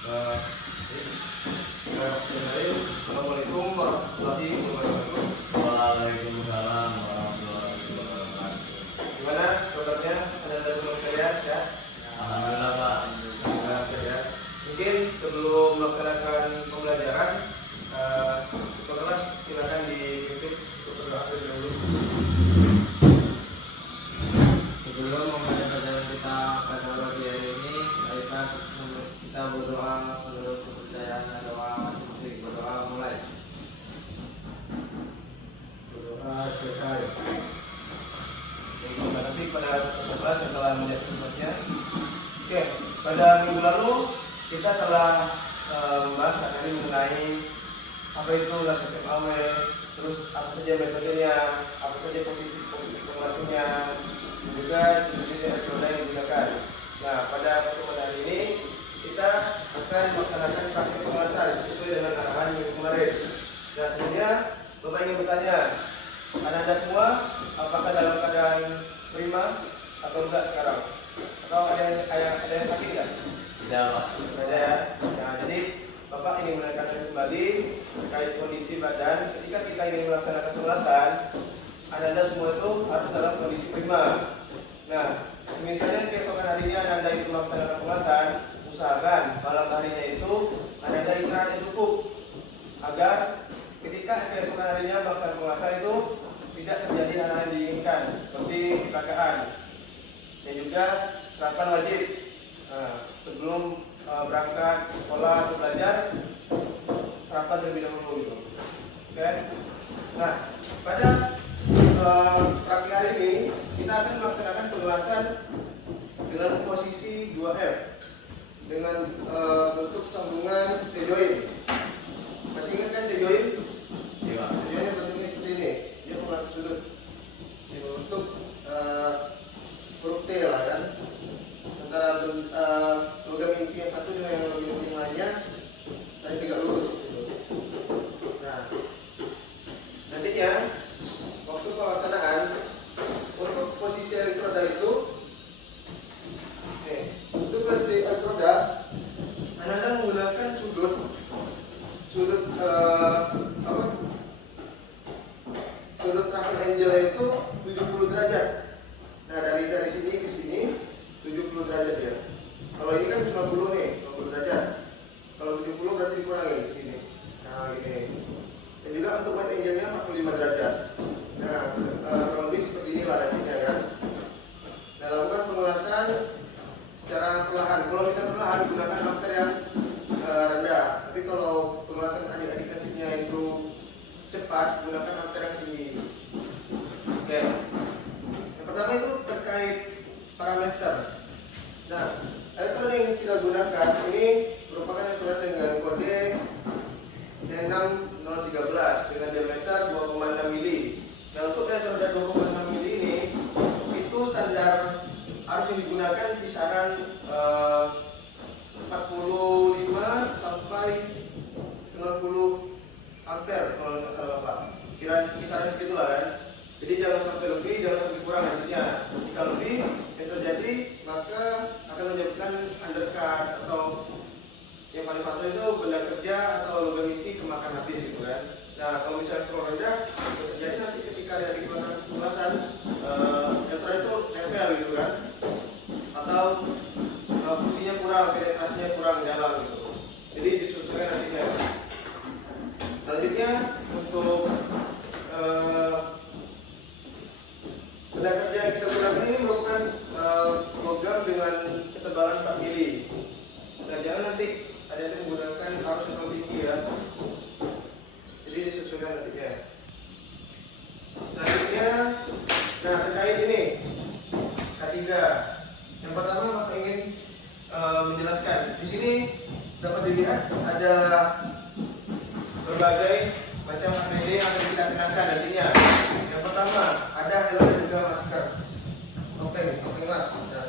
Assalamualaikum warahmatullahi wabarakatuh. Waalaikumsalam warahmatullahi wabarakatuh. Gimana kabarnya anak-anak semua sekalian ya? Alhamdulillah Pak. Alhamdulillah ya. Mungkin sebelum melaksanakan pembelajaran, ketua kelas silakan dipimpin untuk berdoa terlebih dahulu. Sebelum memulai pelajaran kita pada pagi hari ini, kita berdoa menurut kepercayaan doa masing-masing. Berdoa mulai. Berdoa selesai. Terima kasih kepada ketua kelas yang telah menjadi tugasnya. Oke, pada minggu lalu kita telah membahas materi mengenai apa itu las SMA, terus apa saja metodenya, apa saja posisi pengelasinya, dan juga jenis elektroda yang digunakan. Nah, pada pertemuan hari ini kita akan melaksanakan praktik pengelasan sesuai dengan arahan minggu kemarin. Nah, sebelumnya Bapak ingin bertanya, Anda semua apakah dalam keadaan prima atau enggak sekarang? Atau ada yang sakit enggak? Tidak Pak. Ada ya. Nah, jadi Bapak ingin menekankan kembali terkait kondisi badan ketika kita ingin melaksanakan pengelasan, Anda semua itu harus dalam kondisi prima. Nah, misalnya keesokan harinya Anda itu melaksanakan pengelasan, usahakan malam harinya itu Anda istirahat yang cukup agar ketika keesokan harinya melaksanakan pengelasan itu tidak terjadi hal yang diinginkan seperti kecelakaan. Dan juga sarapan wajib sebelum berangkat sekolah atau belajar, sarapan terlebih dahulu gitu. Oke. Nah, pada praktik hari ini kita akan melaksanakan pengelasan dengan posisi 2F dengan bentuk sambungan T-join. Masih ingat kan T-join? Iya. T-joinnya bentuknya seperti ini. Dia mengatur sudut. Ini bentuk huruf T lah kan. Antara logam inti yang satu dengan yang logam inti yang lainnya tadi tidak lurus gitu. Nah, nantinya waktu pelaksanaan untuk posisi elektroda itu, untuk posisi elektroda Anda menggunakan sudut sudut traffic angle itu 70 derajat. Nah, dari sini ke sini 70 derajat ya. Kalau ini kan 90 nih, 90 derajat. Kalau 70 berarti dikurangi segini. Nah, gini. Dan juga untuk white angle-nya 45 derajat. Nah, kurang lebih seperti inilah nantinya kan. Nah, lakukan pengelasan secara perlahan. Kalau misalnya perlahan, gunakan ampere yang rendah. Tapi kalau pengelasan adik-adik nantinya itu cepat, gunakan ampere yang tinggi. Oke. Yang pertama itu terkait parameter. Nah, elektroda yang kita gunakan ini merupakan elektroda dengan kode E6013 dengan diameter 2,6 mili. Nah, untuk elektroda 2,6 mili ini itu standar harus digunakan kisaran 45 sampai 90 ampere kalau nggak salah Pak. Kisaran segitulah kan. Jadi jangan sampai lebih, jangan sampai kurang nantinya. Jika lebih yang terjadi maka akan menyebabkan undercut atau yang paling fatal itu benda kerja atau logam inti kemakan habis gitu kan. Nah, kalau misalnya terlalu rendah, yang terjadi nanti ketika ada di pengelasan elektroda itu nempel gitu kan, atau fungsinya kurang, penetrasinya kurang dalam gitu. Jadi disesuaikan nantinya. Selanjutnya untuk benda kerja yang kita gunakan ini merupakan logam dengan ketebalan 4 mili. Nah, jangan nanti ada yang menggunakan arus yang lebih tinggi ya. Jadi disesuaikan nantinya. Selanjutnya, nah terkait ini K3. Yang pertama Bapak ingin menjelaskan. Di sini dapat dilihat ada berbagai macam APD yang akan kita kenakan nantinya. Yang pertama ada helm dan juga masker, topeng las. Nah,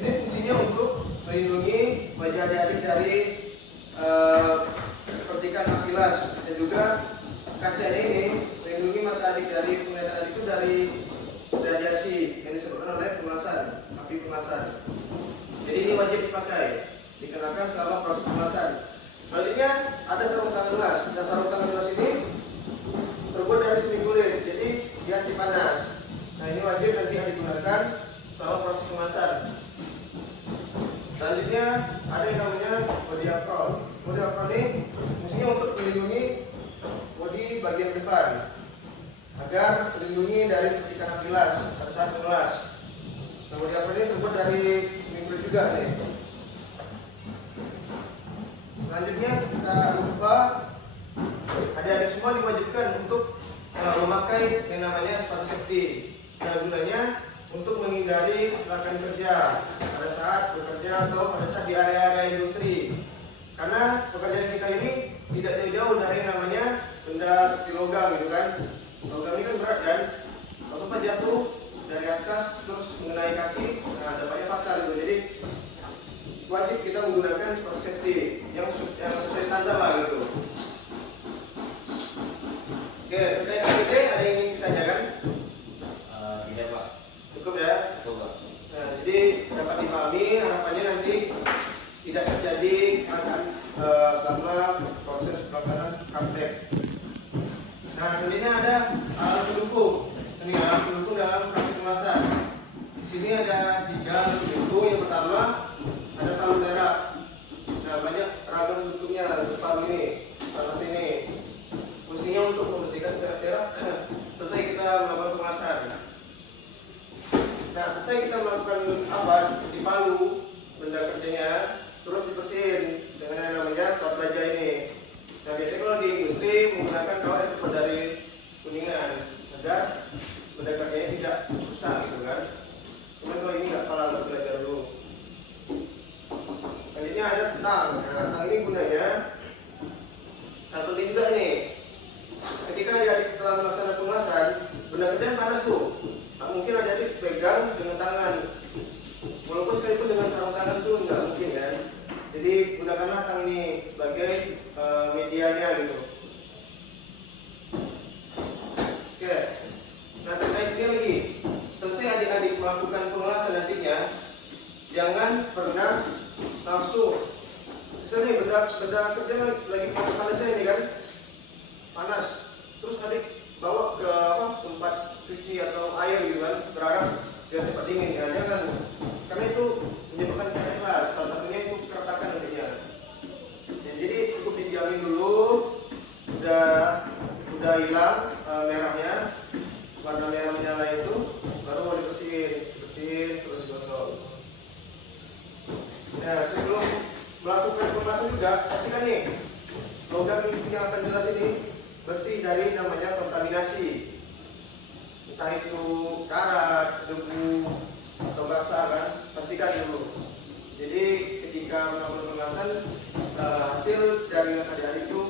ini fungsinya untuk melindungi wajah adik-adik dari percikan kilas dan juga kaca ini melindungi mata adik dari penglihatan adik itu dari radiasi yang disebabkan oleh pengelasan, api pengelasan. Jadi ini wajib dipakai. dikenakan selama proses pengelasan. Sebaliknya ada sarung tangan gelas. Nah, sarung tangan gelas ini terbuat dari semi kulit, jadi dia anti panas. Nah, ini wajib nanti digunakan selama proses pengelasan. Selanjutnya ada yang namanya body apron. Body apron ini fungsinya untuk melindungi bodi bagian depan agar melindungi dari percikan api gelas pada saat mengelas. Nah, body apron ini terbuat dari semi kulit juga nih. Selanjutnya kita lupa adik-adik semua diwajibkan untuk memakai yang namanya sepatu safety. Nah, gunanya untuk menghindari kecelakaan kerja pada saat bekerja atau pada saat di area-area industri. Karena pekerjaan kita ini tidak jauh-jauh dari yang namanya benda seperti logam gitu kan. Logam ini kan berat kan. Kalau jatuh dari atas terus mengenai kaki, nah dampaknya fatal gitu. Jadi wajib kita menggunakan sepatu safety yang sesuai standar lah gitu. Oke, terkait APD ada yang ingin ditanyakan? Tidak Pak. Cukup ya? Cukup Pak. Nah, jadi dapat dipahami, harapannya nanti tidak terjadi kecelakaan selama proses pelaksanaan praktek. Nah, selanjutnya ada alat pendukung. Ini alat pendukung dalam praktek pengelasan. Di sini ada 3 alat pendukung. Yang pertama ada palu terak. Nah, banyak ragam bentuknya untuk palu ini. Palu ini fungsinya untuk membersihkan terak-terak selesai kita melakukan pengelasan. Nah, selesai kita melakukan apa di palu benda kerjanya, terus dibersihin dengan yang namanya kawat baja ini. Nah, biasanya kalau di industri menggunakan kawat yang terbuat dari kuningan agar benda kerjanya tidak rusak gitu kan. Cuma kalau ini nggak kalah, harus belajar dulu. Selanjutnya ada tang. Nah, tang ini gunanya hal penting juga nih. Ketika adik-adik telah melaksanakan pengelasan, benda kerjanya panas tuh. Tak mungkin adik-adik pegang dengan tangan. Walaupun sekalipun dengan sarung tangan itu nggak mungkin kan. Jadi gunakanlah tang ini sebagai medianya gitu. Oke. Nah, terkait ini lagi, selesai adik-adik melakukan pengelasan nantinya, jangan pernah langsung. Misalnya benda kerja lagi panas-panasnya ini kan, panas. Terus adik bawa ke tempat cuci atau air gitu kan, berharap biar cepat dingin ya, jangan. Karena itu menyebabkan keras. Salah satunya itu keretakan nantinya. Ya, jadi cukup didiamin dulu, udah hilang merahnya, warna merah menyala itu, baru mau dibersihin terus digosok. Nah, sebelum melakukan pengelasan juga pastikan nih logam yang akan jelas ini bersih dari namanya kontaminasi, entah itu karat, debu atau basah kan, pastikan dulu. Jadi ketika melakukan pengelasan hasil dari adik-adik itu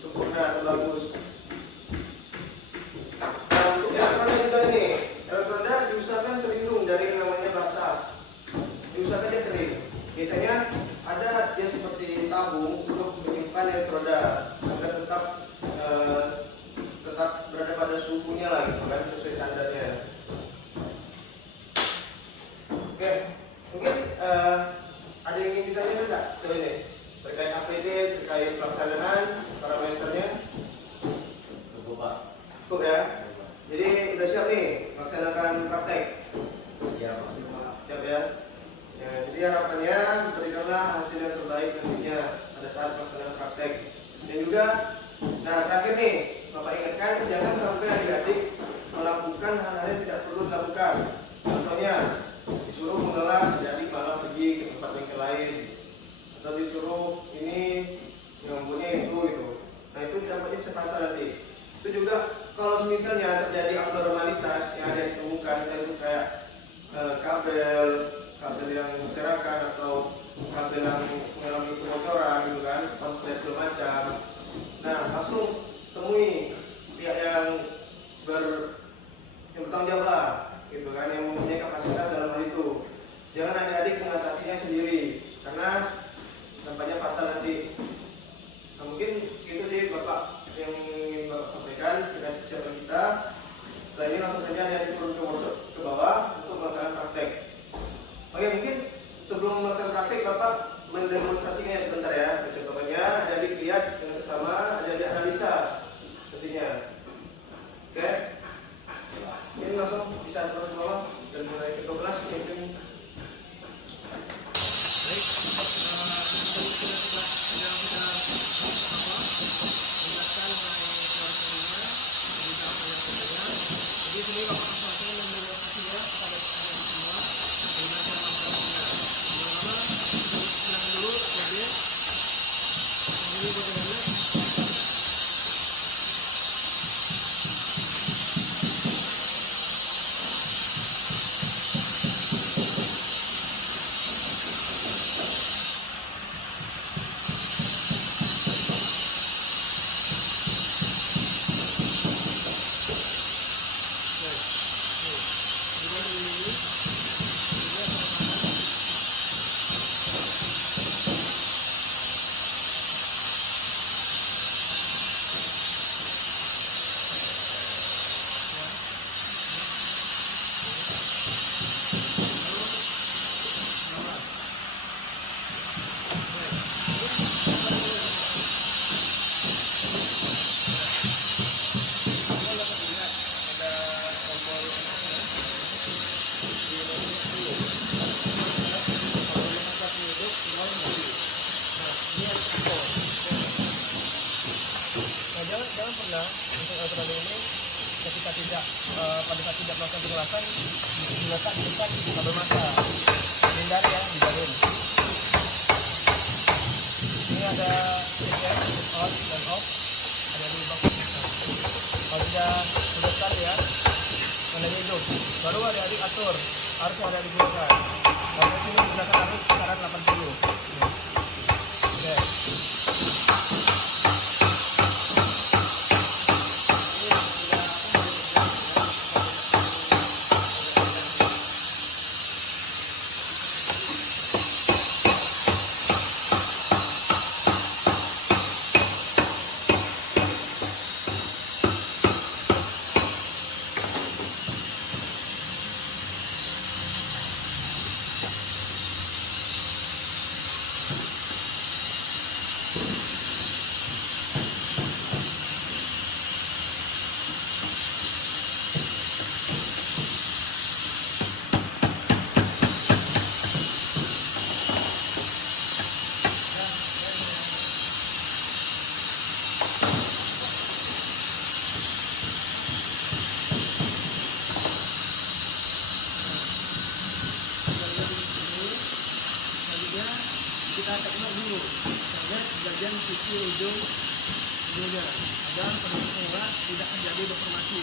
sempurna atau bagus. Nah, untuk elektroda juga ini, elektroda diusahakan terlindung dari yang namanya basah, diusahakan dia kering. Biasanya ada dia seperti tabung untuk menyimpan elektroda agar tetap berada pada suhunya lah gitu kan, sesuai standarnya. Oke, mungkin ada yang ingin ditanyakan nggak ini terkait APD, terkait pelaksanaan parameternya? Cukup Pak. Cukup ya. Jadi udah siap nih melaksanakan praktek. Iya Pak. Siap ya. Ya, jadi harapannya berikanlah hasil yang terbaik nantinya pada saat pelaksanaan praktek. Dan juga, nah terakhir nih, Bapak ingatkan jangan sampai adik-adik melakukan hal-hal yang tidak perlu dilakukan. Contohnya, disuruh mengelas, jadi malah pergi ke tempat bengkel lain, atau disuruh ini nyambungnya itu gitu. Nah itu dampaknya bisa fatal nanti. Itu juga kalau misalnya terjadi abnormalitas yang ada ditemukan, itu kayak kabel yang berserakan atau kabel yang mengalami kebocoran gitu kan, konslet segala macam. Nah, langsung temui pihak yang bertanggung jawab lah, gitu kan, yang mempunyai kapasitas dalam hal itu. Jangan adik-adik mengatasinya sendiri, karena dampaknya Jangan pernah untuk aturan ini ketika tidak pada saat tidak melakukan penjelasan diletak di depan kabel mata. Hindari ya, dijamin. Ini ada tiket on dan off, ada di box. Kalau sudah start ya, tandanya hidup. Baru adik-adik atur, harusnya ada digunakan. Kalau di sini gunakan arus sekarang 80. Oke. Kita teknik dulu sampai bagian sisi ujungnya agar penumpukan tidak terjadi deformasi.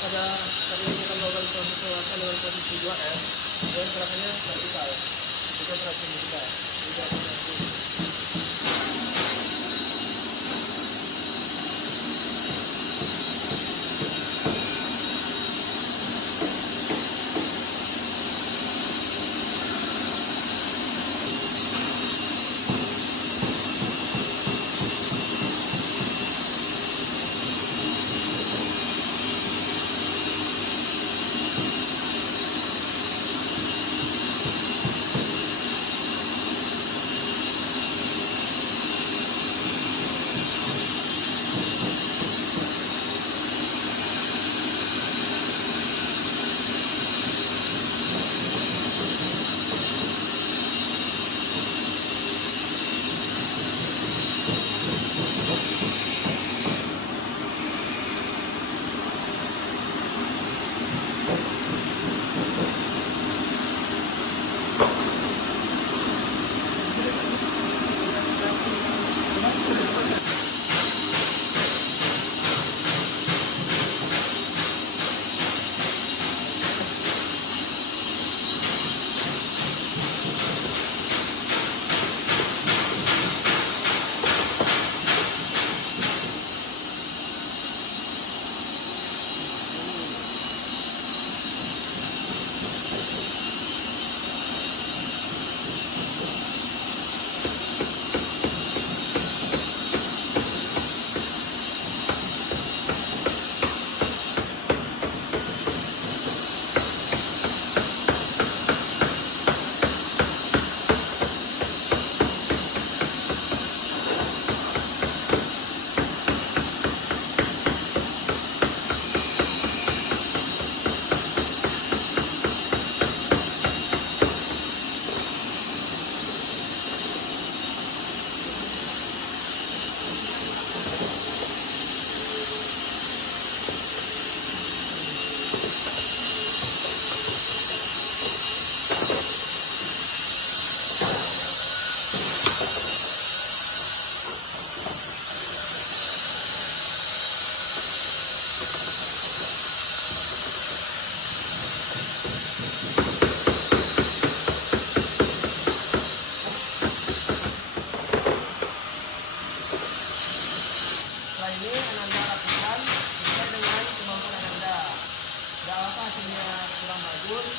Pada kali ini kita melakukan proses penguasaan dengan posisi 2M dan gerakannya vertikal, bukan gerakan vertikal.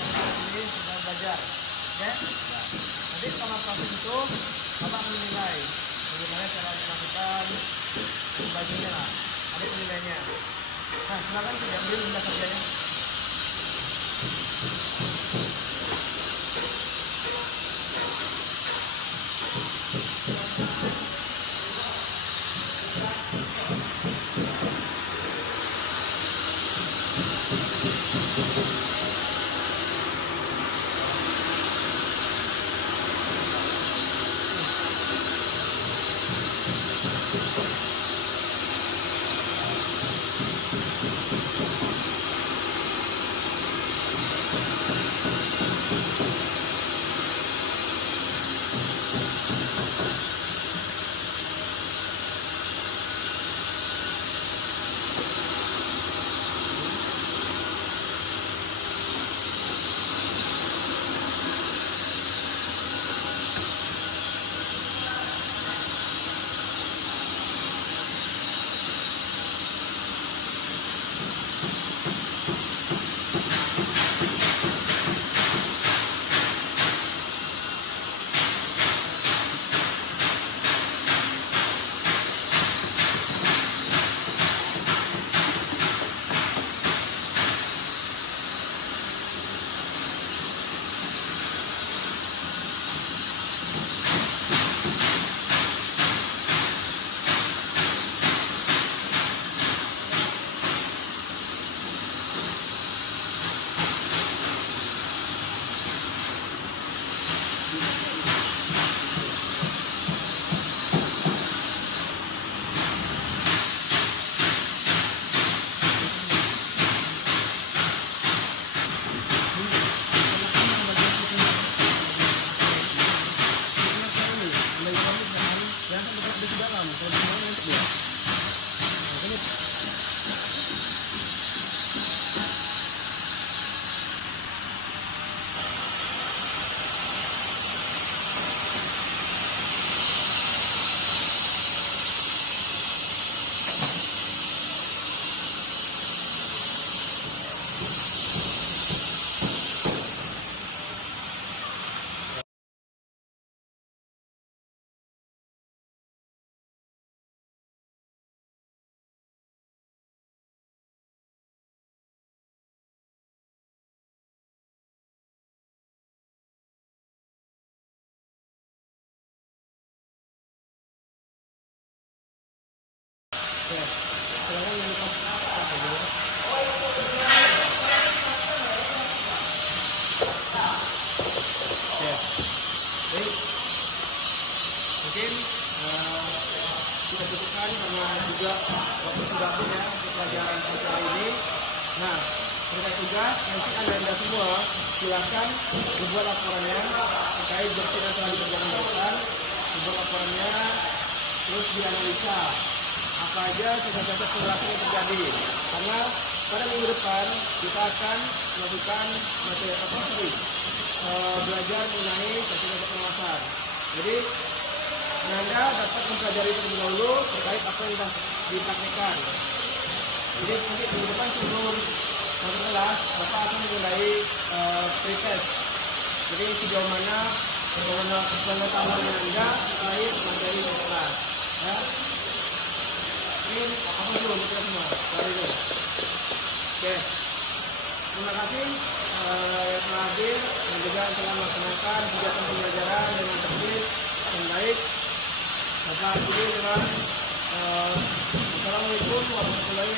ini sedang belajar. Oke? Nanti selama proses itu Bapak akan menilai bagaimana cara melakukan sebagainya lah. Ada penilaiannya. Nah, silakan diambil benda kerjanya. Silakan yang baik. Mungkin kita cukupkan karena juga waktu sudah habis ya untuk pelajaran sosial ini. Nah, terkait tugas nanti Anda semua silakan membuat laporannya terkait bersih yang telah dikerjakan barusan, membuat laporannya terus dianalisa apa aja cacat-cacat perilaku yang terjadi. Karena pada minggu depan kita akan melakukan materi belajar mengenai cacat-cacat pengawasan. Jadi Anda dapat mempelajari terlebih dahulu terkait apa yang sudah dipraktikkan. Jadi nanti minggu depan sebelum masuk kelas, Bapak akan menilai pretest. Jadi sejauh mana pengetahuan Anda terkait materi di kelas. Ya. Ini apa dulu untuk kita semua? Mari dulu. Oke. Terima kasih yang telah hadir dan juga telah melaksanakan kegiatan pembelajaran dengan tertib dan baik. Bapak akhiri dengan Assalamualaikum warahmatullahi